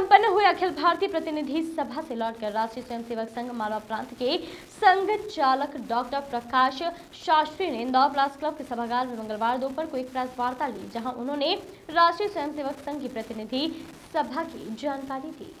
संपन्न हुए अखिल भारतीय प्रतिनिधि सभा से लौटकर राष्ट्रीय स्वयंसेवक संघ मालवा प्रांत के संघ चालक डॉक्टर प्रकाश शास्त्री ने इंदौर प्रेस क्लब के सभागार में मंगलवार दोपहर को एक प्रेस वार्ता ली, जहां उन्होंने राष्ट्रीय स्वयंसेवक संघ की प्रतिनिधि सभा की जानकारी दी।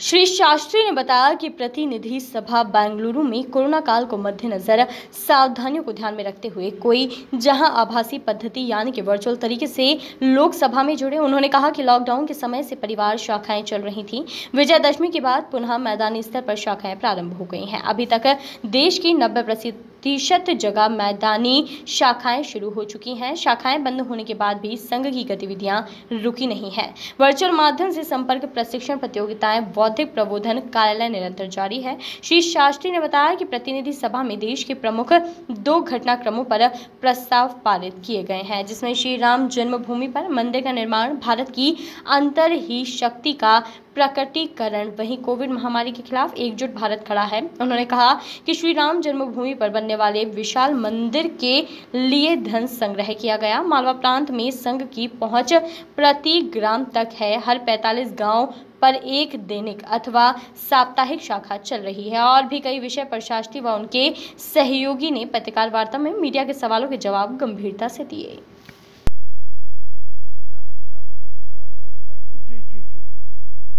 श्री शास्त्री ने बताया कि प्रतिनिधि सभा बेंगलुरु में कोरोना काल को मद्देनजर सावधानियों को ध्यान में रखते हुए कोई जहां आभासी पद्धति यानी कि वर्चुअल तरीके से लोकसभा में जुड़े। उन्होंने कहा कि लॉकडाउन के समय से परिवार शाखाएं चल रही थीं। विजयदशमी के बाद पुनः मैदानी स्तर पर शाखाएं प्रारंभ हो गई हैं। अभी तक देश की 90% जगह मैदानी शाखाएं शुरू हो चुकी हैं। शाखाएं बंद होने के बाद भी संघ की गतिविधियां रुकी नहीं है। वर्चुअल माध्यम से संपर्क प्रशिक्षण प्रतियोगिताएं बौद्धिक प्रबोधन कार्यालय निरंतर जारी है। श्री शास्त्री ने बताया कि प्रतिनिधि सभा में देश के प्रमुख 2 घटनाक्रमों पर प्रस्ताव पारित किए गए हैं, जिसमें श्री राम जन्मभूमि पर मंदिर का निर्माण, भारत की अंतर ही शक्ति का प्रकटीकरण, वहीं कोविड महामारी के खिलाफ एकजुट भारत खड़ा है। उन्होंने कहा कि श्री राम जन्मभूमि पर बनने वाले विशाल मंदिर के लिए धन संग्रह किया गया। मालवा प्रांत में संघ की पहुंच प्रति ग्राम तक है। हर 45 गांव पर एक दैनिक अथवा साप्ताहिक शाखा चल रही है। और भी कई विषय पर शास्त्री व उनके सहयोगी ने पत्रकार वार्ता में मीडिया के सवालों के जवाब गंभीरता से दिए।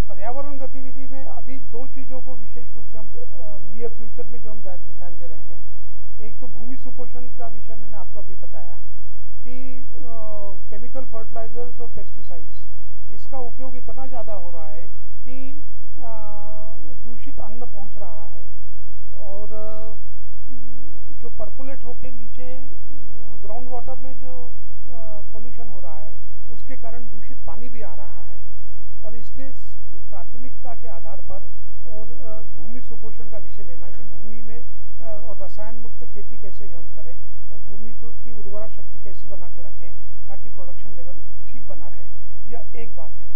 पर्यावरण गतिविधि में अभी 2 चीज़ों को विशेष रूप से हम नियर फ्यूचर में जो हम ध्यान दे रहे हैं। एक तो भूमि सुपोषण का विषय मैंने आपको अभी बताया कि केमिकल फर्टिलाइजर्स और पेस्टिसाइड्स इसका उपयोग इतना ज़्यादा हो रहा है कि दूषित अन्न पहुंच रहा है और जो पर्कुलेट होके नीचे ग्राउंड वाटर में जो पोल्यूशन हो रहा है उसके कारण दूषित पानी भी आ रहा है। और इसलिए प्राथमिकता के आधार पर और भूमि सुपोषण का विषय लेना कि भूमि में और रसायन मुक्त खेती कैसे हम करें और भूमि को की उर्वरा शक्ति कैसे बना के रखें ताकि प्रोडक्शन लेवल ठीक बना रहे, यह एक बात है।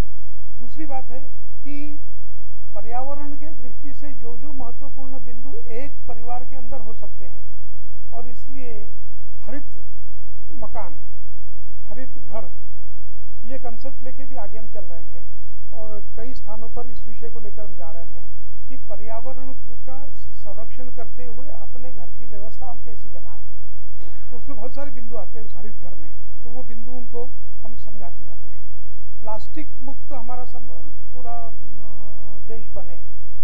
दूसरी बात है कि पर्यावरण के दृष्टि से जो महत्वपूर्ण बिंदु एक परिवार के अंदर हो सकते हैं और इसलिए हरित मकान, हरित घर, ये कंसेप्ट लेके भी आगे हम चल रहे हैं और कई स्थानों पर इस विषय को लेकर हम जा रहे हैं कि पर्यावरण का संरक्षण करते हुए अपने घर की व्यवस्था हम कैसे जमाएं। तो उसमें बहुत सारे बिंदु आते हैं उस हरित घर में, तो वो बिंदु उनको हम समझाते जाते हैं। प्लास्टिक मुक्त हमारा पूरा देश बने,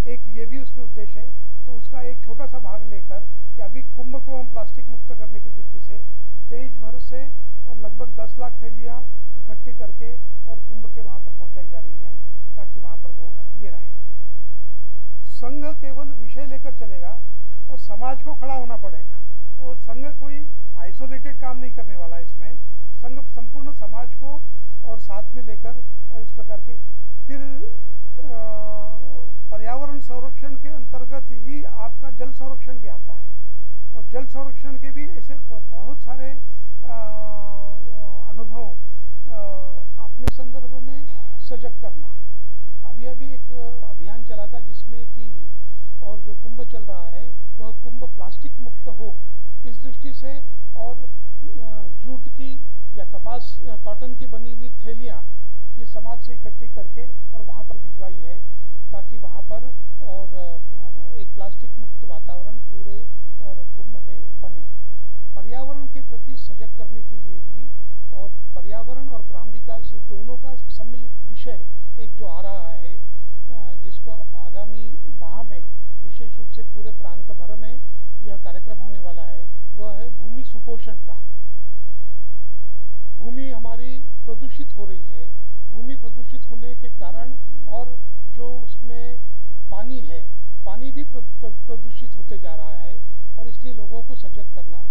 एक ये भी उसमें उद्देश्य है। तो उसका एक छोटा सा भाग लेकर कि अभी कुंभ को हम प्लास्टिक मुक्त करने की दृष्टि से देश भर से और लगभग 10 लाख थैलियाँ इकट्ठी करके और कुंभ के वहाँ पर पहुँचाई जा रही है ताकि वहाँ पर वो ये रहे। संघ केवल विषय लेकर चलेगा और समाज को खड़ा होना पड़ेगा और संघ कोई आइसोलेटेड काम नहीं करने वाला है। इसमें संघ संपूर्ण समाज को और साथ में लेकर और इस प्रकार के फिर पर्यावरण संरक्षण के अंतर्गत ही आपका जल संरक्षण भी आता है और जल संरक्षण के भी ऐसे बहुत सारे अनुभव अपने संदर्भ में सजग करना। अभी एक अभियान चला था जिसमें कि और जो कुंभ चल रहा है वह कुंभ प्लास्टिक मुक्त हो इस दृष्टि से और जूट की या कपास या कॉटन की बनी हुई थैलियाँ ये समाज से इकट्ठी करके और वहाँ पर भिजवाई है ताकि वहाँ पर और एक प्लास्टिक मुक्त वातावरण पूरे और कुंभ में बने। पर्यावरण के प्रति सजग करने के लिए भी और पर्यावरण और ग्राम विकास दोनों का सम्मिलित विषय एक जो आ रहा है जिसको आगामी माह में विशेष रूप से पूरे प्रांत भर में यह कार्यक्रम होने वाला है, वह है भूमि सुपोषण का। भूमि हमारी प्रदूषित हो रही है। भूमि प्रदूषित होने के कारण और जो उसमें पानी है, पानी भी प्रदूषित होते जा रहा है और इसलिए लोगों को सजग करना,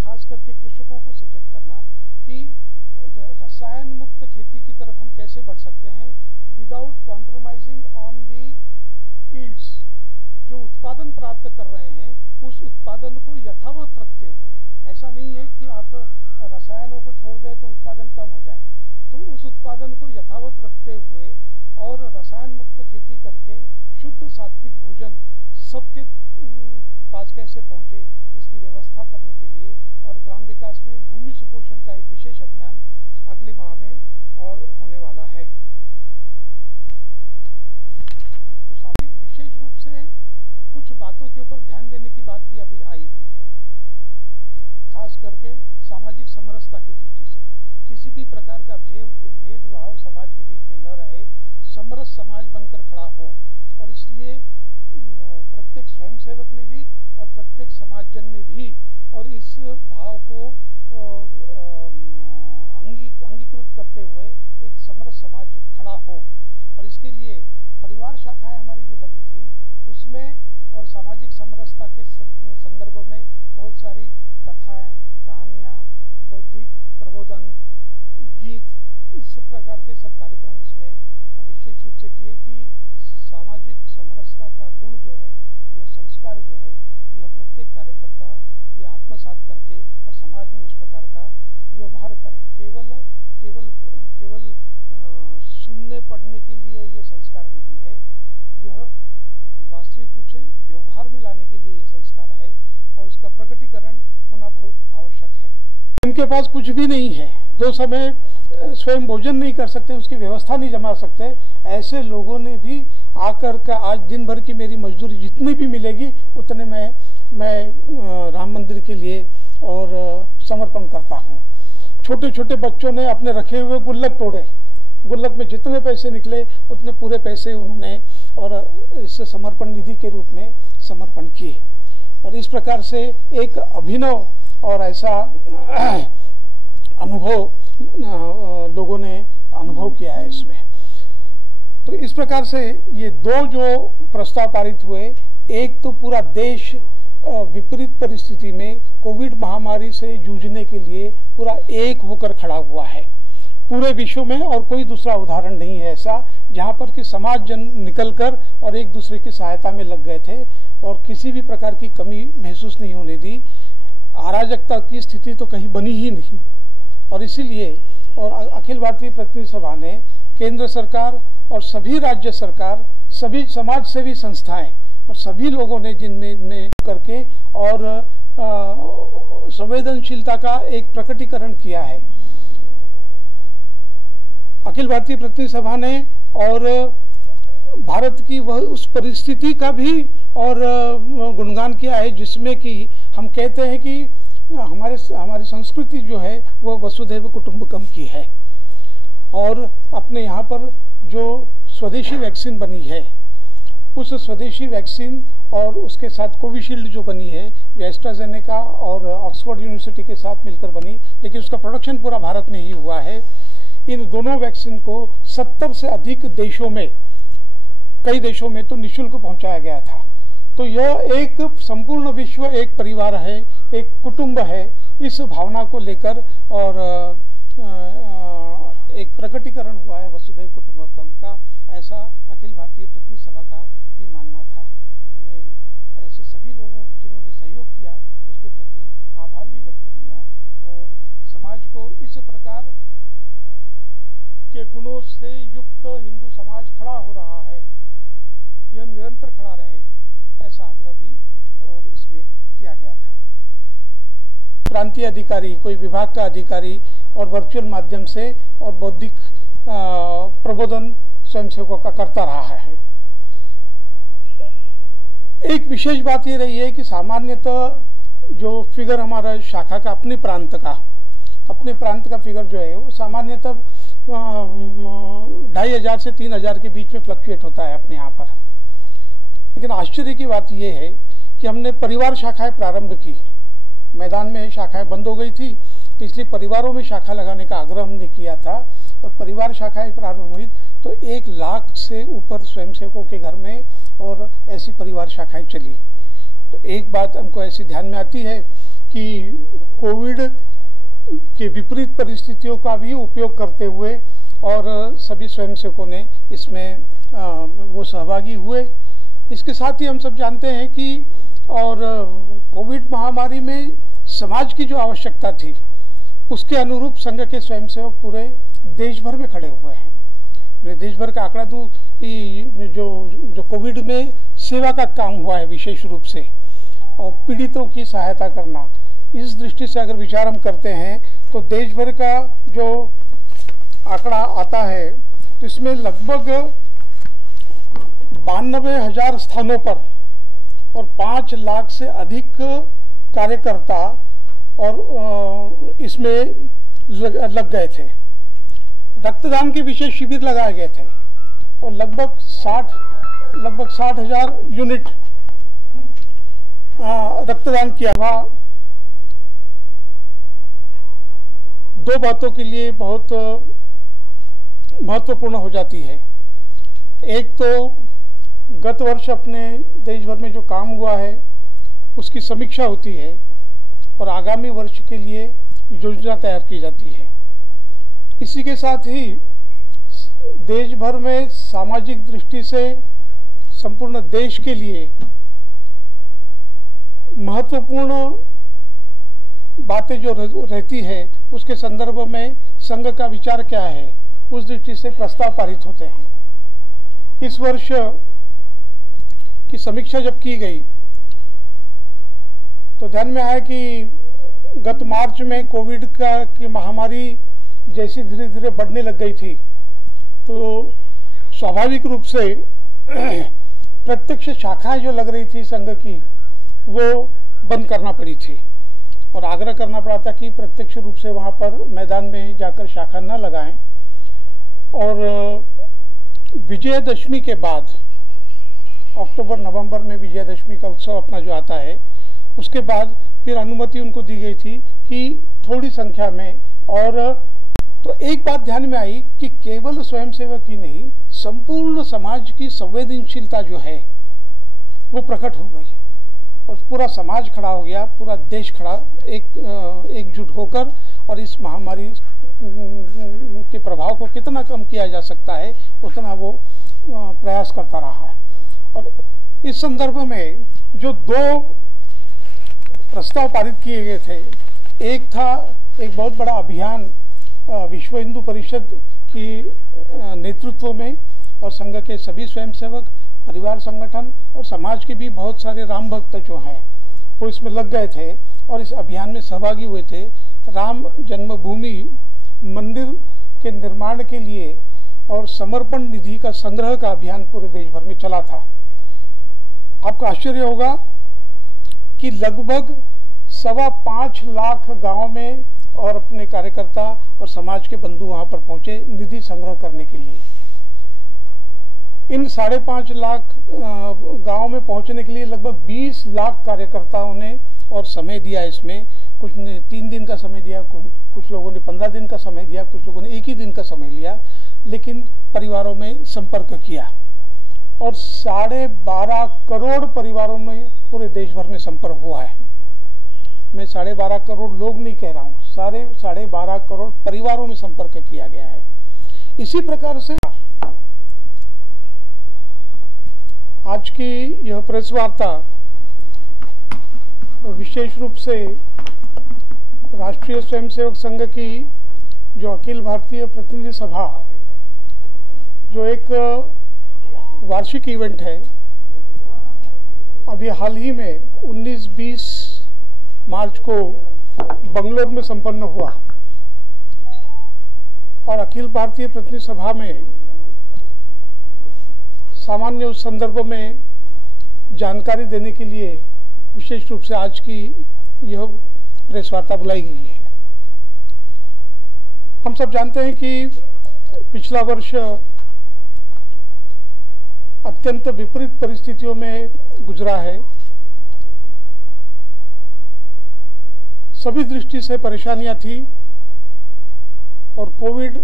खास करके कृषकों को सजग करना कि रसायन मुक्त खेती की तरफ हम कैसे बढ़ सकते हैं without compromising on the yields. जो उत्पादन प्राप्त कर रहे हैं उस उत्पादन को यथावत रखते हुए, ऐसा नहीं है कि आप रसायनों को छोड़ दें तो उत्पादन कम हो जाए, तो उस उत्पादन को यथावत रखते हुए और रसायन मुक्त खेती करके शुद्ध सात्विक भोजन सबके पास कैसे पहुँचे इसकी व्यवस्था करने के लिए और ग्राम विकास में भूमि सुपोषण का एक विशेष अभियान अगले माह में और होने वाला है। करके सामाजिक समरसता की दृष्टि से किसी भी प्रकार का भेदभाव समाज के बीच में न रहे, समरस समाज बनकर खड़ा हो। और इसलिए प्रत्येक स्वयंसेवक ने भी और प्रत्येक समाजजन ने भी और इस भाव को अंगीकृत करते हुए एक समरस समाज खड़ा हो। और इसके लिए परिवार शाखाएं हमारी जो लगी थी उसमें और सामाजिक समरसता के संदर्भ में बहुत सारी कथाएं, कहानियां, बौद्धिक प्रबोधन, गीत, इस प्रकार के सब कार्यक्रम उसमें विशेष रूप से किए कि सामाजिक समरसता का गुण जो है, यह संस्कार जो है, यह प्रत्येक कार्यकर्ता ये आत्मसात करके और समाज में उस प्रकार का व्यवहार करे। केवल सुनने पढ़ने के लिए ये संस्कार नहीं है, यह वास्तविक रूप से व्यवहार में लाने के लिए यह संस्कार है और उसका प्रकटीकरण होना बहुत आवश्यक है। इनके पास कुछ भी नहीं है, 2 समय स्वयं भोजन नहीं कर सकते, उसकी व्यवस्था नहीं जमा सकते, ऐसे लोगों ने भी आकर का आज दिन भर की मेरी मजदूरी जितनी भी मिलेगी उतने मैं राम मंदिर के लिए और समर्पण करता हूँ। छोटे छोटे बच्चों ने अपने रखे हुए गुल्लक तोड़े, गुल्लक में जितने पैसे निकले उतने पूरे पैसे उन्होंने और इस समर्पण निधि के रूप में समर्पण किए। और इस प्रकार से एक अभिनव और ऐसा अनुभव लोगों ने अनुभव किया है इसमें। तो इस प्रकार से ये 2 जो प्रस्ताव पारित हुए, एक तो पूरा देश विपरीत परिस्थिति में कोविड महामारी से जूझने के लिए पूरा एक होकर खड़ा हुआ है पूरे विश्व में, और कोई दूसरा उदाहरण नहीं है ऐसा जहाँ पर कि समाज जन निकलकर और एक दूसरे की सहायता में लग गए थे और किसी भी प्रकार की कमी महसूस नहीं होने दी। अराजकता की स्थिति तो कहीं बनी ही नहीं। और इसीलिए और अखिल भारतीय प्रतिनिधि सभा ने केंद्र सरकार और सभी राज्य सरकार, सभी समाज सेवी संस्थाएं और सभी लोगों ने जिनमें करके और संवेदनशीलता का एक प्रकटीकरण किया है। अखिल भारतीय प्रतिनिधि सभा ने और भारत की वह उस परिस्थिति का भी और गुणगान किया है जिसमें कि हम कहते हैं कि हमारी संस्कृति जो है वो वसुधैव कुटुंबकम की है। और अपने यहाँ पर जो स्वदेशी वैक्सीन बनी है, उस स्वदेशी वैक्सीन और उसके साथ कोविशील्ड जो बनी है, जो एस्ट्राजेनेका और ऑक्सफोर्ड यूनिवर्सिटी के साथ मिलकर बनी, लेकिन उसका प्रोडक्शन पूरा भारत में ही हुआ है। इन दोनों वैक्सीन को 70 से अधिक देशों में, कई देशों में तो निःशुल्क पहुंचाया गया था। तो यह एक संपूर्ण विश्व एक परिवार है, एक कुटुंब है, इस भावना को लेकर और एक प्रकटीकरण हुआ है वसुधैव कुटुंबकम का, ऐसा अखिल भारतीय प्रतिनिधि सभा का भी मानना था। उन्होंने ऐसे सभी लोगों जिन्होंने सहयोग किया उसके प्रति आभार भी व्यक्त किया और समाज को इस प्रकार के गुणों से युक्त हिंदू समाज खड़ा हो रहा है, यह निरंतर खड़ा रहे, ऐसा आग्रह भी और इसमें किया गया था। प्रांतीय अधिकारी, कोई विभाग का अधिकारी और वर्चुअल माध्यम से और बौद्धिक प्रबोधन स्वयंसेवकों का करता रहा है। एक विशेष बात ये रही है कि सामान्यतः जो फिगर हमारा शाखा का अपने प्रांत का फिगर जो है वो सामान्यतः 2500 से 3000 के बीच में फ्लक्चुएट होता है अपने यहाँ पर। लेकिन आश्चर्य की बात यह है कि हमने परिवार शाखाएं प्रारंभ की, मैदान में शाखाएं बंद हो गई थी, तो इसलिए परिवारों में शाखा लगाने का आग्रह हमने किया था और परिवार शाखाएं प्रारंभ हुई तो 1 लाख से ऊपर स्वयंसेवकों के घर में और ऐसी परिवार शाखाएं चली। तो एक बात हमको ऐसी ध्यान में आती है कि कोविड के विपरीत परिस्थितियों का भी उपयोग करते हुए और सभी स्वयंसेवकों ने इसमें वो सहभागी हुए। इसके साथ ही हम सब जानते हैं कि और कोविड महामारी में समाज की जो आवश्यकता थी उसके अनुरूप संघ के स्वयंसेवक पूरे देश भर में खड़े हुए हैं। मैं देश भर का आंकड़ा दूँ कि जो कोविड में सेवा का काम हुआ है विशेष रूप से और पीड़ितों की सहायता करना, इस दृष्टि से अगर विचार हम करते हैं तो देश भर का जो आंकड़ा आता है तो इसमें लगभग 92,000 स्थानों पर और 5 लाख से अधिक कार्यकर्ता और इसमें लग गए थे। रक्तदान के विशेष शिविर लगाए गए थे और लगभग 60,000 यूनिट रक्तदान किया हुआ। दो बातों के लिए बहुत महत्वपूर्ण हो जाती है। एक तो गत वर्ष अपने देश भर में जो काम हुआ है उसकी समीक्षा होती है और आगामी वर्ष के लिए योजना तैयार की जाती है। इसी के साथ ही देश भर में सामाजिक दृष्टि से संपूर्ण देश के लिए महत्वपूर्ण बातें जो रहती है उसके संदर्भ में संघ का विचार क्या है, उस दृष्टि से प्रस्ताव पारित होते हैं। इस वर्ष की समीक्षा जब की गई तो ध्यान में आया कि गत मार्च में कोविड की महामारी जैसी धीरे धीरे बढ़ने लग गई थी, तो स्वाभाविक रूप से प्रत्यक्ष शाखाएं जो लग रही थी संघ की वो बंद करना पड़ी थी और आग्रह करना पड़ा था कि प्रत्यक्ष रूप से वहाँ पर मैदान में जाकर शाखा न लगाएं। और विजयदशमी के बाद अक्टूबर नवंबर में विजयदशमी का उत्सव अपना जो आता है उसके बाद फिर अनुमति उनको दी गई थी कि थोड़ी संख्या में। और तो एक बात ध्यान में आई कि केवल स्वयंसेवक ही नहीं, संपूर्ण समाज की संवेदनशीलता जो है वो प्रकट हो गई और पूरा समाज खड़ा हो गया, पूरा देश खड़ा एकजुट होकर और इस महामारी के प्रभाव को कितना कम किया जा सकता है उतना वो प्रयास करता रहा। और इस संदर्भ में जो दो प्रस्ताव पारित किए गए थे, एक था एक बहुत बड़ा अभियान विश्व हिंदू परिषद की नेतृत्व में और संघ के सभी स्वयंसेवक, परिवार संगठन और समाज के भी बहुत सारे राम भक्त जो हैं वो इसमें लग गए थे और इस अभियान में सहभागी हुए थे। राम जन्मभूमि मंदिर के निर्माण के लिए और समर्पण निधि का संग्रह का अभियान पूरे देश भर में चला था। आपको आश्चर्य होगा कि लगभग 5.25 लाख गांव में और अपने कार्यकर्ता और समाज के बंधु वहां पर पहुंचे निधि संग्रह करने के लिए। इन 5.5 लाख गांव में पहुंचने के लिए लगभग 20 लाख कार्यकर्ताओं ने और समय दिया। इसमें कुछ ने 3 दिन का समय दिया, कुछ लोगों ने 15 दिन का समय दिया, कुछ लोगों ने 1 ही दिन का समय लिया, लेकिन परिवारों में संपर्क किया और 12.5 करोड़ परिवारों में पूरे देश भर में संपर्क हुआ है। मैं 12.5 करोड़ लोग नहीं कह रहा हूँ, 12.5 करोड़ परिवारों में संपर्क किया गया है। इसी प्रकार से आज की यह प्रेस वार्ता विशेष रूप से राष्ट्रीय स्वयंसेवक संघ की जो अखिल भारतीय प्रतिनिधि सभा जो एक वार्षिक इवेंट है, अभी हाल ही में 19-20 मार्च को बंगलोर में संपन्न हुआ और अखिल भारतीय प्रतिनिधि सभा में सामान्य उस संदर्भ में जानकारी देने के लिए विशेष रूप से आज की यह प्रेस वार्ता बुलाई गई है। हम सब जानते हैं कि पिछला वर्ष अत्यंत विपरीत परिस्थितियों में गुजरा है। सभी दृष्टि से परेशानियां थी और कोविड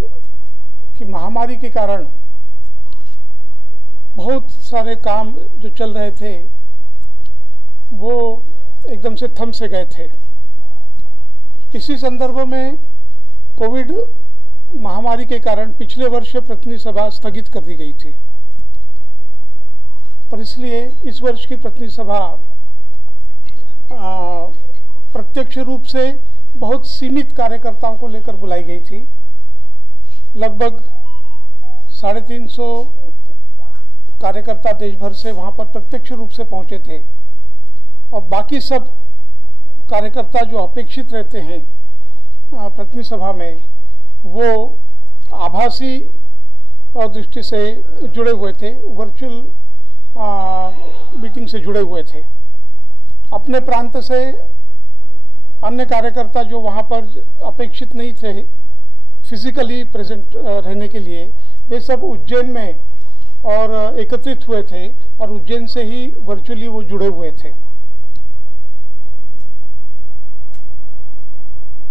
की महामारी के कारण बहुत सारे काम जो चल रहे थे वो एकदम से थम से गए थे। इसी संदर्भ में कोविड महामारी के कारण पिछले वर्ष प्रतिनिधि सभा स्थगित कर दी गई थी और इसलिए इस वर्ष की प्रतिनिधि सभा प्रत्यक्ष रूप से बहुत सीमित कार्यकर्ताओं को लेकर बुलाई गई थी। लगभग 350 कार्यकर्ता देश भर से वहां पर प्रत्यक्ष रूप से पहुंचे थे और बाकी सब कार्यकर्ता जो अपेक्षित रहते हैं प्रतिनिधि सभा में वो आभासी और दृष्टि से जुड़े हुए थे, वर्चुअल मीटिंग से जुड़े हुए थे। अपने प्रांत से अन्य कार्यकर्ता जो वहाँ पर अपेक्षित नहीं थे फिजिकली प्रेजेंट रहने के लिए, वे सब उज्जैन में और एकत्रित हुए थे और उज्जैन से ही वर्चुअली वो जुड़े हुए थे।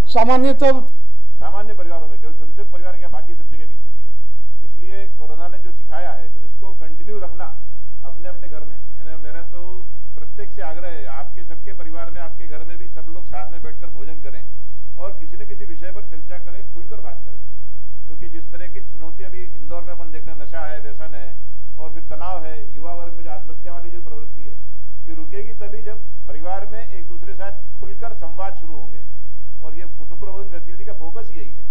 सामान्य परिवारों में, केवल स्वयंसेवक परिवार के बाकी सब जगह भी स्थिति है। इसलिए कोरोना ने जो सिखाया है तो इसको कंटिन्यू रखना अपने अपने घर में। मेरा तो प्रत्येक से आग्रह है, आपके सबके परिवार में, आपके घर में भी सब लोग साथ में बैठकर भोजन करें और किसी न किसी विषय पर चर्चा करें, खुलकर बात करें। क्योंकि जिस तरह की चुनौती अभी इंदौर में अपन देख रहे हैं, नशा है, व्यसन है और फिर तनाव है, युवा वर्ग में जो आत्महत्या वाली जो प्रवृत्ति है, ये रुकेगी तभी जब परिवार में एक दूसरे के साथ खुलकर संवाद शुरू होंगे। और ये कुटुंब प्रबोधन गतिविधि का फोकस यही है।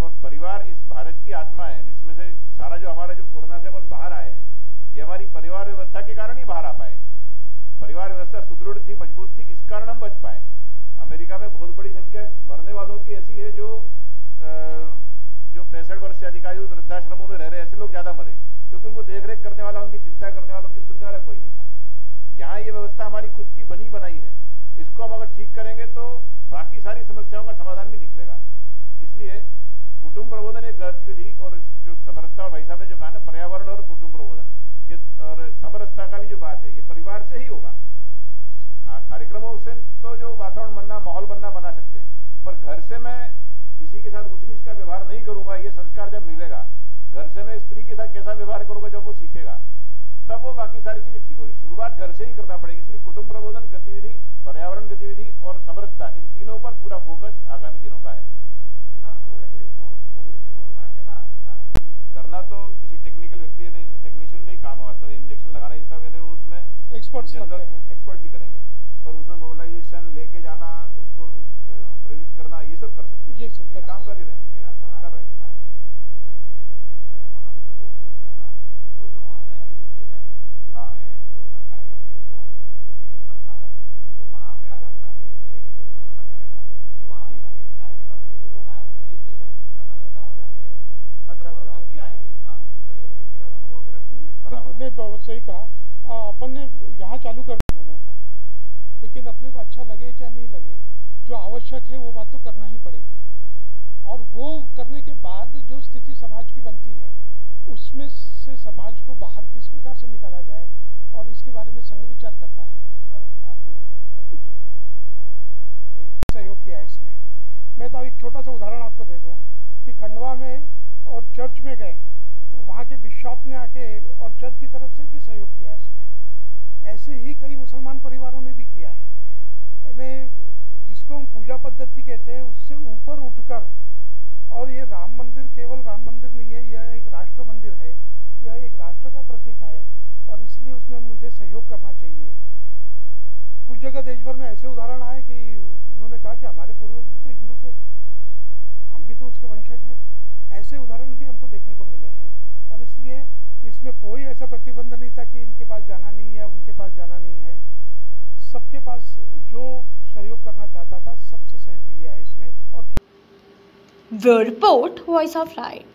और परिवार इस भारत की आत्मा है, इसमें से सारा जो हमारा जो कोरोना से अपन बाहर आए हैं, ये हमारी परिवार व्यवस्था के कारण ही बाहर आ पाए। परिवार व्यवस्था सुदृढ़ थी, मजबूत थी, इस कारण हम बच पाए। अमेरिका में बहुत बड़ी संख्या मरने वालों की ऐसी है जो 65 वर्ष से अधिक आयु वृद्धाश्रमों में रह रहे, ऐसे लोग ज्यादा मरे क्योंकि उनको देखरेख करने वाला, उनकी चिंता करने वाला, उनकी सुनने वाला कोई नहीं था। यहाँ ये व्यवस्था हमारी खुद की बनी बनाई है, इसको हम अगर ठीक करेंगे तो बाकी सारी समस्याओं का समाधान भी निकलेगा। इसलिए कुटुंब प्रबोधन एक गतिविधि और जो समरसता, और भाई साहब ने जो कहा ना, पर्यावरण और कुटुंब प्रबोधन और समरसता का भी जो बात है, ये परिवार से ही होगा। कार्यक्रमों से तो जो वातावरण बनना, माहौल बनना बना सकते हैं, पर घर से मैं किसी के साथ ऊंच नीच का व्यवहार नहीं करूंगा, ये संस्कार जब मिलेगा, घर से मैं स्त्री के साथ कैसा व्यवहार करूंगा जब वो सीखेगा, तब वो बाकी सारी चीजें ठीक होगी। शुरुआत घर से ही करना पड़ेगी। इसलिए कुटुंब प्रबोधन गतिविधि, पर्यावरण गतिविधि और समरसता, इन तीनों पर पूरा फोकस आगामी दिनों का है। करना तो किसी टेक्निकल व्यक्ति नहीं, टेक्नीशियन का ही काम है वास्तव में। इंजेक्शन लगाना ये सब उसमें एक्सपर्ट्स एक्सपर्ट्स ही करेंगे, पर उसमें मोबिलाइजेशन लेके जाना, उसको प्रेरित करना, ये सब कर सकते हैं। ये सब काम कर ही रहे हैं, कर रहे हैं। नहीं, बहुत सही कहा। अपन ने यहाँ चालू कर लोगों को, लेकिन अपने को अच्छा लगे चाहे नहीं लगे, जो आवश्यक है वो बात तो करना ही पड़ेगी। और वो करने के बाद जो स्थिति समाज की बनती है, उसमें से समाज को बाहर किस प्रकार से निकाला जाए, और इसके बारे में संघ विचार करता है। सहयोग किया है इसमें। मैं तो एक छोटा सा उदाहरण आपको दे दूं कि खंडवा में और चर्च में गए तो वहाँ के बिशप ने आके और चर्च की तरफ से भी सहयोग किया है इसमें। ऐसे ही कई मुसलमान परिवारों ने भी किया है। इन्हें जिसको हम पूजा पद्धति कहते हैं, उससे ऊपर उठकर, और ये राम मंदिर केवल राम मंदिर नहीं है, यह एक राष्ट्र मंदिर है, यह एक राष्ट्र का प्रतीक है, और इसलिए उसमें मुझे सहयोग करना चाहिए। कुछ जगह देश भर में ऐसे उदाहरण आए कि उन्होंने कहा कि हमारे पूर्वज भी तो हिंदू थे, हम भी तो उसके वंशज हैं। ऐसे उदाहरण भी हमको देखने को मिले हैं, और इसलिए इसमें कोई ऐसा प्रतिबंध नहीं था कि इनके पास जाना नहीं है, उनके पास जाना नहीं है। सबके पास जो सहयोग करना चाहता था, सबसे सहयोग लिया है इसमें। और bureau report, voice of right.